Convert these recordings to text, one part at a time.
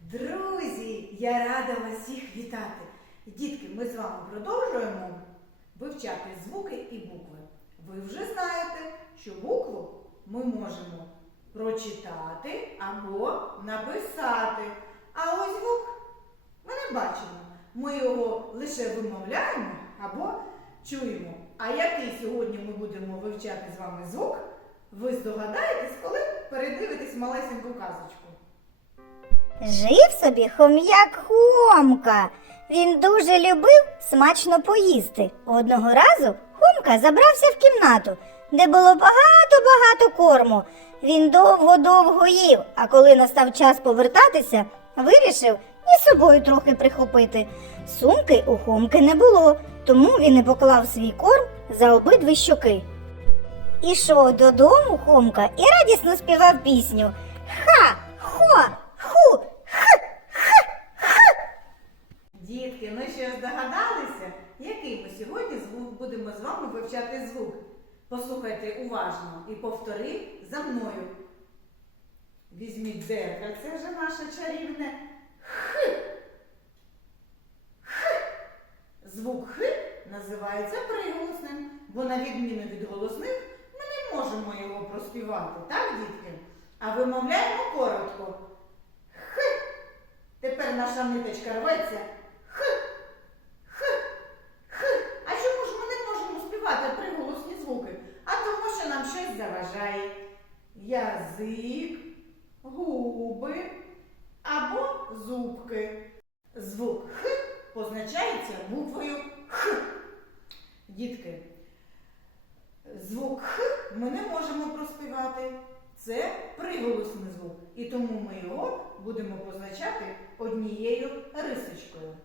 Друзі, я рада вас всіх вітати. Дітки, ми з вами продовжуємо вивчати звуки і букви. Ви вже знаєте, що букву ми можемо прочитати або написати. А ось звук ми не бачимо. Ми його лише вимовляємо або чуємо. А який сьогодні ми будемо вивчати з вами звук, ви здогадаєтесь, коли передивитесь малесеньку казочку. Жив собі хом'як Хомка. Він дуже любив смачно поїсти. Одного разу Хомка забрався в кімнату, де було багато-багато корму. Він довго-довго їв, а коли настав час повертатися, вирішив і собою трохи прихопити. Сумки у Хомки не було, тому він і поклав свій корм за обидві щоки. Ішов додому Хомка і радісно співав пісню Ха, хо, ху, Дітки, ну що здогадалися, який ми сьогодні звук будемо з вами вивчати звук? Послухайте уважно і повтори за мною. Візьміть дзеркальце, це вже наше чарівне Х. Х. Звук Х називається приголосним, бо на відміну від голосних ми не можемо його проспівати, так, дітки? А вимовляємо коротко. Х. Тепер наша ниточка рветься. Х. Х. Х. А чому ж ми не можемо співати приголосні звуки? А тому, що нам щось заважає. Язик, губи або зубки. Звук Х позначається буквою Х. Дітки, звук Х ми не можемо проспівати. Це приголосний звук, і тому ми його будемо позначати однією рисочкою.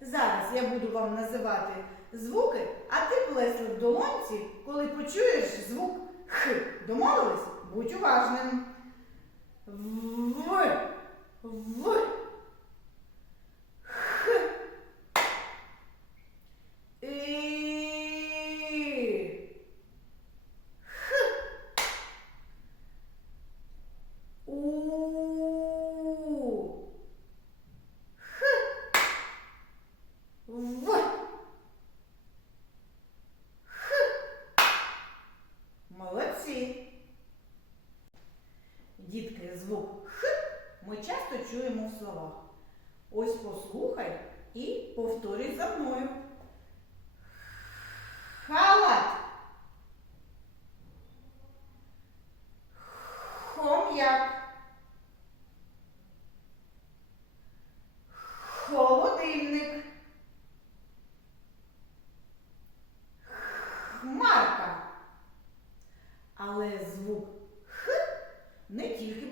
Зараз я буду вам називати звуки, а ти плесли в долонці, коли почуєш звук Х. Домовились? Будь уважним. В. В. Х. І. Х. У. Х. В. Х. Молодці. Дітки, звук Х ми часто чуємо в словах. Ось послухай і повторюй за мною. Халат. Хом'як. Холодильник. Хмарка. Але звук Х не тільки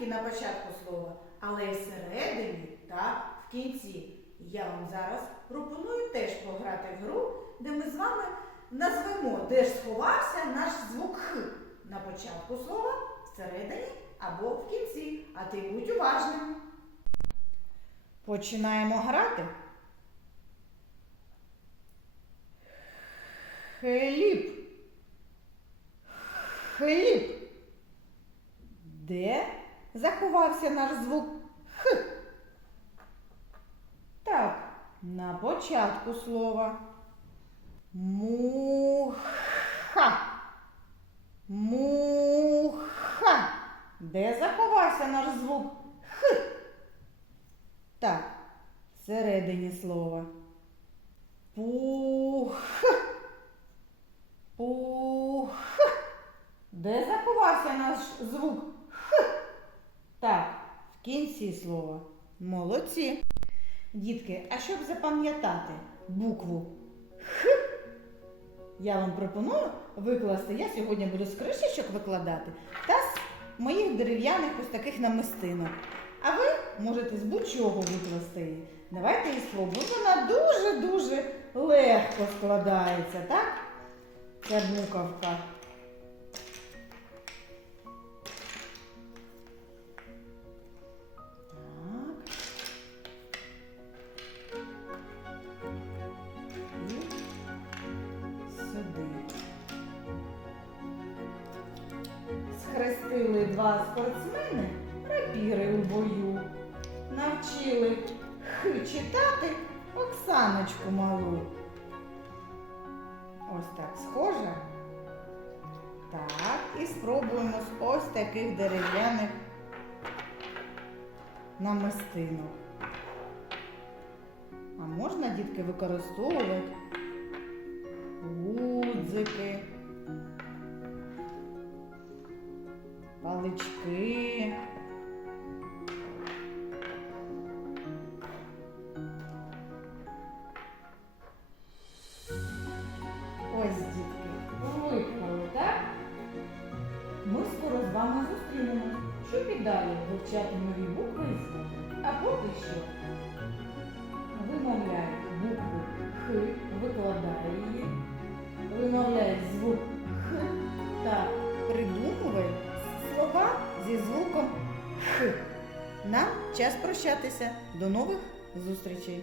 дітки на початку слова, але й всередині та в кінці. Я вам зараз пропоную теж пограти в гру, де ми з вами назвемо, де ж сховався наш звук Х на початку слова, всередині або в кінці. А ти будь уважним. Починаємо грати. Хліб. Хліб. Де заховався наш звук Х? Так, на початку слова. Муха. Муха. Де заховався наш звук Х? Так, всередині слова. Пух. Пух. Де заховався наш звук кінці слова. Молодці. Дітки, а щоб запам'ятати букву Х, я вам пропоную викласти. Я сьогодні буду з кришечок викладати та з моїх дерев'яних ось таких намистинок. А ви можете з будь-чого викласти її. Давайте її спробуємо. Вона дуже-дуже легко складається, так? Ця буковка. Схрестили два спортсмени рапіри у бою. Навчили х читати Оксаночку малу. Ось так схоже. Так, і спробуємо з ось таких дерев'яних намистинок. А можна, дітки, використовувати гудзики, палички. Ось, дітки, випали, так? Ми скоро з вами зустрінемось, щоб і далі вивчати нові букви і звуки. А поки що вимовляє букву Х, викладає її, вимовляє звук зі звуком Х. Нам час прощатися. До нових зустрічей!